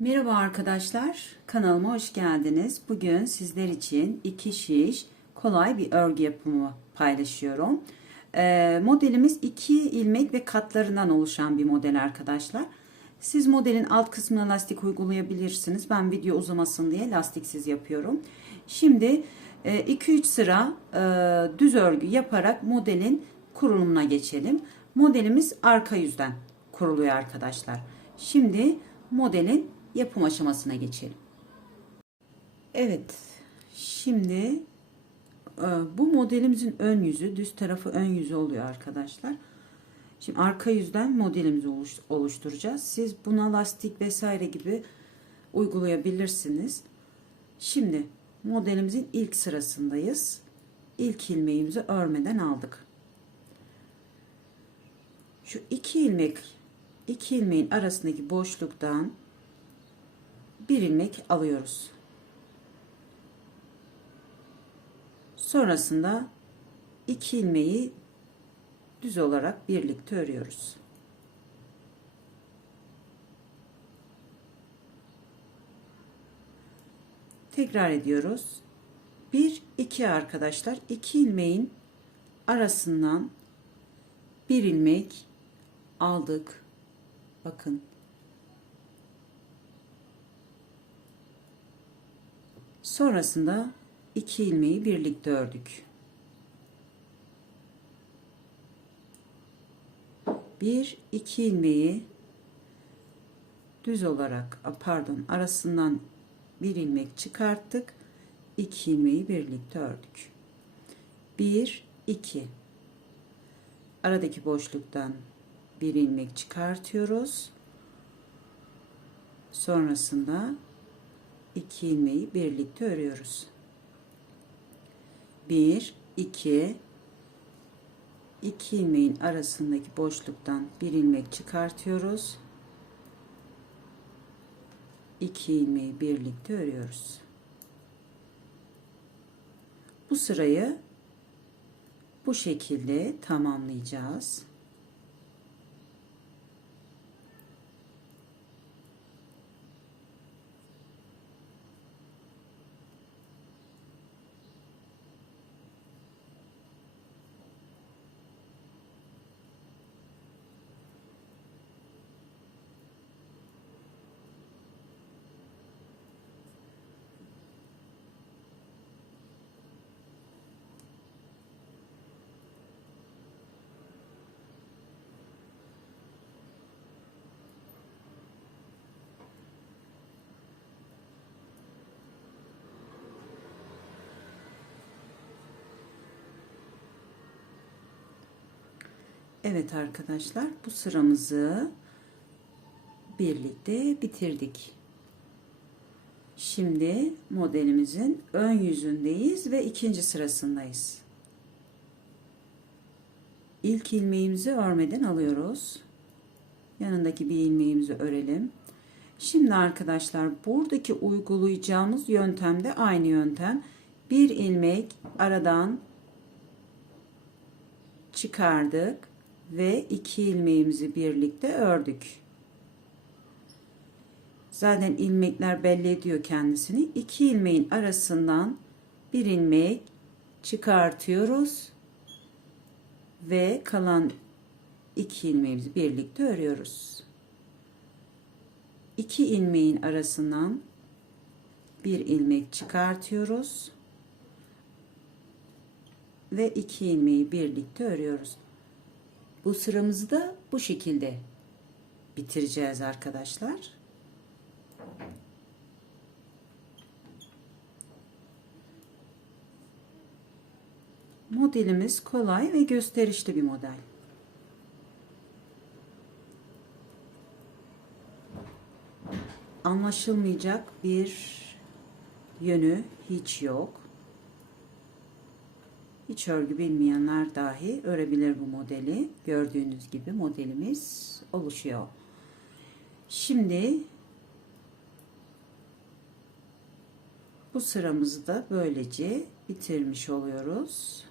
Merhaba arkadaşlar, kanalıma hoş geldiniz. Bugün sizler için iki şiş kolay bir örgü yapımı paylaşıyorum. Ee, modelimiz iki ilmek ve katlarından oluşan bir model arkadaşlar. Siz modelin alt kısmına lastik uygulayabilirsiniz. Ben video uzamasın diye lastiksiz yapıyorum. Şimdi 2-3 sıra e, düz örgü yaparak modelin kurulumuna geçelim. Modelimiz arka yüzden kuruluyor arkadaşlar. Şimdi modelin yapım aşamasına geçelim. Evet. Şimdi e, bu modelimizin ön yüzü, düz tarafı ön yüzü oluyor arkadaşlar. Şimdi arka yüzden modelimizi oluşturacağız. Siz buna lastik vesaire gibi uygulayabilirsiniz. Şimdi modelimizin ilk sırasındayız. İlk ilmeğimizi örmeden aldık. Şu iki ilmek iki ilmeğin arasındaki boşluktan bir ilmek alıyoruz. Sonrasında iki ilmeği düz olarak birlikte örüyoruz. Tekrar ediyoruz. 1 2 arkadaşlar 2 ilmeğin arasından bir ilmek aldık. Bakın Sonrasında iki ilmeği birlikte ördük. Bir iki ilmeği düz olarak pardon arasından bir ilmek çıkarttık. iki ilmeği birlikte ördük. Bir iki aradaki boşluktan bir ilmek çıkartıyoruz. Sonrasında 2 ilmeği birlikte örüyoruz. 1 2 2 ilmeğin arasındaki boşluktan bir ilmek çıkartıyoruz. 2 ilmeği birlikte örüyoruz. Bu sırayı bu şekilde tamamlayacağız. Evet arkadaşlar bu sıramızı birlikte bitirdik. Şimdi modelimizin ön yüzündeyiz ve ikinci sırasındayız. İlk ilmeğimizi örmeden alıyoruz. Yanındaki bir ilmeğimizi örelim. Şimdi arkadaşlar buradaki uygulayacağımız yöntem de aynı yöntem. Bir ilmek aradan çıkardık ve iki ilmeğimizi birlikte ördük. Zaten ilmekler belli ediyor kendisini. İki ilmeğin arasından bir ilmek çıkartıyoruz ve kalan iki ilmeğimizi birlikte örüyoruz. İki ilmeğin arasından bir ilmek çıkartıyoruz ve iki ilmeği birlikte örüyoruz. Bu sıramızı da bu şekilde bitireceğiz arkadaşlar. Modelimiz kolay ve gösterişli bir model. Anlaşılmayacak bir yönü hiç yok. Hiç örgü bilmeyenler dahi örebilir bu modeli. Gördüğünüz gibi modelimiz oluşuyor. Şimdi bu sıramızı da böylece bitirmiş oluyoruz.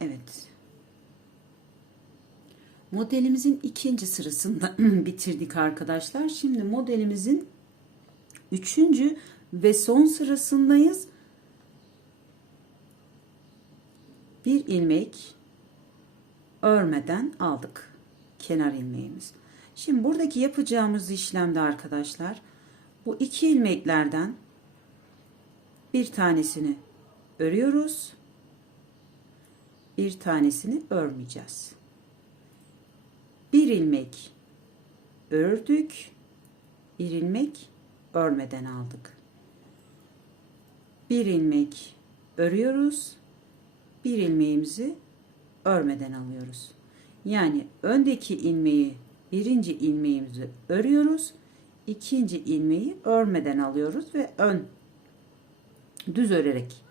Evet. Modelimizin ikinci sırasında bitirdik arkadaşlar. Şimdi modelimizin üçüncü ve son sırasındayız. Bir ilmek örmeden aldık kenar ilmeğimiz. Şimdi buradaki yapacağımız işlemde arkadaşlar bu iki ilmeklerden bir tanesini örüyoruz. Bir tanesini örmeyeceğiz. Bir ilmek ördük. Bir ilmek örmeden aldık. Bir ilmek örüyoruz. Bir ilmeğimizi örmeden alıyoruz. Yani öndeki ilmeği birinci ilmeğimizi örüyoruz. ikinci ilmeği örmeden alıyoruz ve ön düz örerek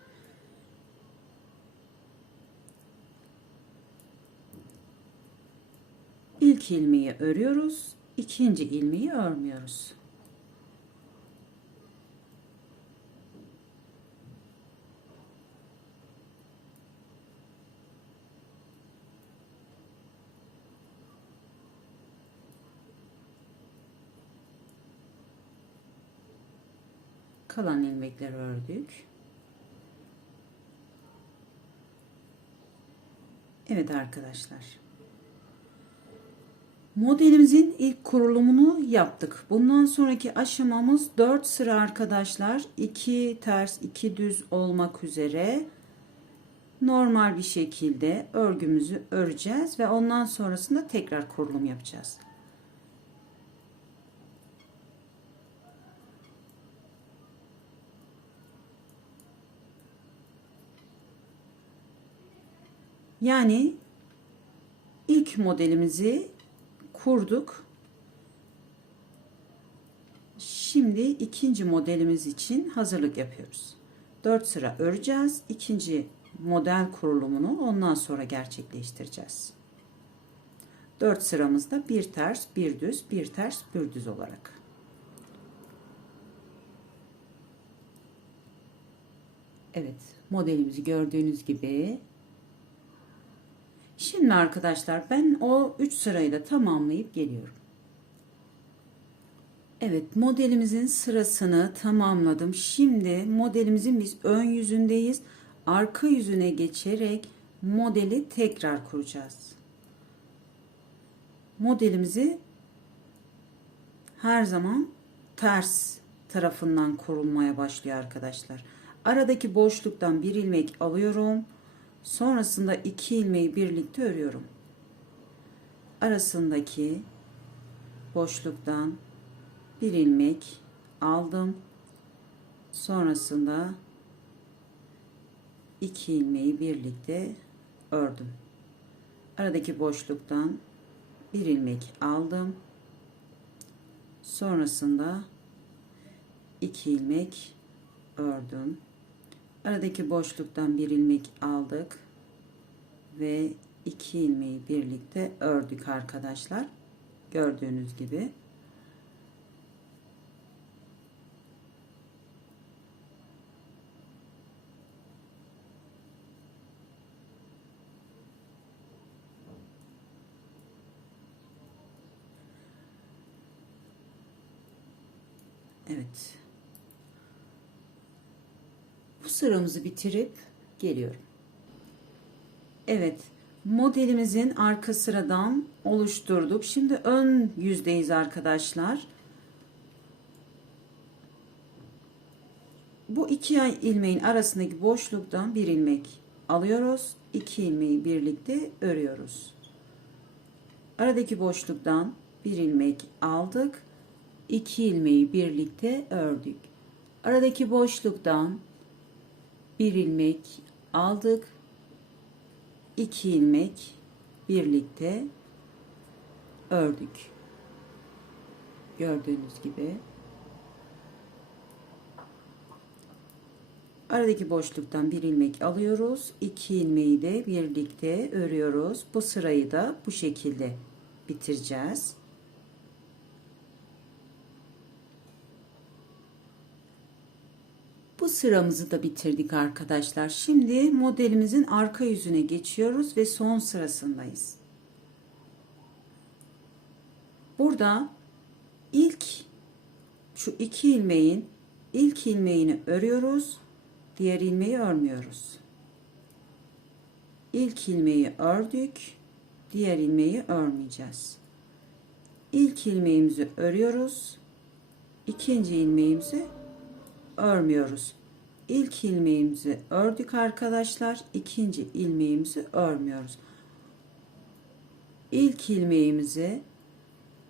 ilk ilmeği örüyoruz. ikinci ilmeği örmüyoruz. Kalan ilmekleri ördük. Evet arkadaşlar. Modelimizin ilk kurulumunu yaptık. Bundan sonraki aşamamız 4 sıra arkadaşlar. 2 ters 2 düz olmak üzere normal bir şekilde örgümüzü öreceğiz ve ondan sonrasında tekrar kurulum yapacağız. Yani ilk modelimizi kurduk. Şimdi ikinci modelimiz için hazırlık yapıyoruz. 4 sıra öreceğiz. İkinci model kurulumunu ondan sonra gerçekleştireceğiz. 4 sıramızda bir ters, bir düz, bir ters, bir düz olarak. Evet, modelimizi gördüğünüz gibi Şimdi arkadaşlar ben o 3 sırayı da tamamlayıp geliyorum. Evet modelimizin sırasını tamamladım. Şimdi modelimizin biz ön yüzündeyiz. Arka yüzüne geçerek modeli tekrar kuracağız. Modelimizi her zaman ters tarafından kurulmaya başlıyor arkadaşlar. Aradaki boşluktan bir ilmek alıyorum Sonrasında iki ilmeği birlikte örüyorum. Arasındaki boşluktan bir ilmek aldım. Sonrasında iki ilmeği birlikte ördüm. Aradaki boşluktan bir ilmek aldım. Sonrasında iki ilmek ördüm. Aradaki boşluktan bir ilmek aldık ve iki ilmeği birlikte ördük arkadaşlar. Gördüğünüz gibi. Evet bu sıramızı bitirip geliyorum. Evet modelimizin arka sıradan oluşturduk. Şimdi ön yüzdeyiz arkadaşlar. Bu iki ilmeğin arasındaki boşluktan bir ilmek alıyoruz. İki ilmeği birlikte örüyoruz. Aradaki boşluktan bir ilmek aldık. İki ilmeği birlikte ördük. Aradaki boşluktan bir ilmek aldık. iki ilmek birlikte ördük. Gördüğünüz gibi. Aradaki boşluktan bir ilmek alıyoruz. iki ilmeği de birlikte örüyoruz. Bu sırayı da bu şekilde bitireceğiz. Sıramızı da bitirdik arkadaşlar. Şimdi modelimizin arka yüzüne geçiyoruz ve son sırasındayız. Burada ilk şu iki ilmeğin ilk ilmeğini örüyoruz. Diğer ilmeği örmüyoruz. İlk ilmeği ördük. Diğer ilmeği örmeyeceğiz. İlk ilmeğimizi örüyoruz. İkinci ilmeğimizi örmüyoruz. İlk ilmeğimizi ördük arkadaşlar. İkinci ilmeğimizi örmüyoruz. İlk ilmeğimizi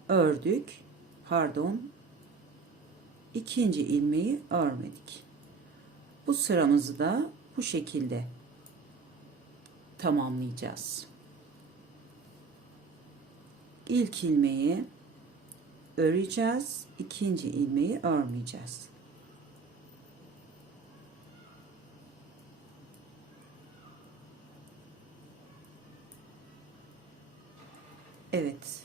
ördük. Pardon. İkinci ilmeği örmedik. Bu sıramızı da bu şekilde tamamlayacağız. İlk ilmeği öreceğiz. ikinci ilmeği örmeyeceğiz. Evet.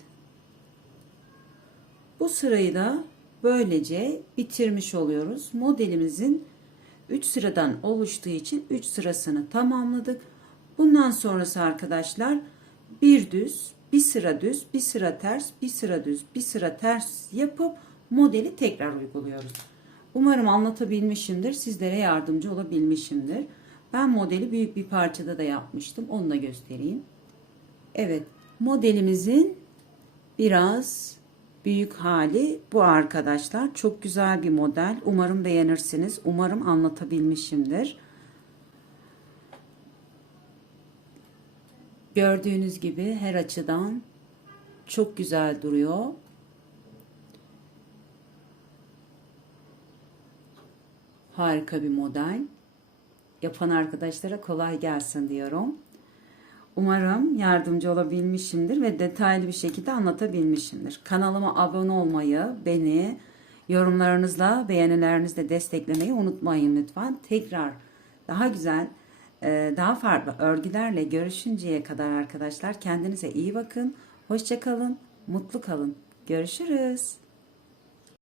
Bu sırayı da böylece bitirmiş oluyoruz. Modelimizin 3 sıradan oluştuğu için 3 sırasını tamamladık. Bundan sonrası arkadaşlar bir düz, bir sıra düz, bir sıra ters, bir sıra düz, bir sıra ters yapıp modeli tekrar uyguluyoruz. Umarım anlatabilmişimdir. Sizlere yardımcı olabilmişimdir. Ben modeli büyük bir parçada da yapmıştım. Onu da göstereyim. Evet, modelimizin biraz büyük hali bu arkadaşlar. Çok güzel bir model. Umarım beğenirsiniz. Umarım anlatabilmişimdir. Gördüğünüz gibi her açıdan çok güzel duruyor. Harika bir model. Yapan arkadaşlara kolay gelsin diyorum. Umarım yardımcı olabilmişimdir ve detaylı bir şekilde anlatabilmişimdir. Kanalıma abone olmayı, beni yorumlarınızla, beğenilerinizle desteklemeyi unutmayın lütfen. Tekrar daha güzel, e, daha farklı örgülerle görüşünceye kadar arkadaşlar kendinize iyi bakın. Hoşçakalın, mutlu kalın. Görüşürüz.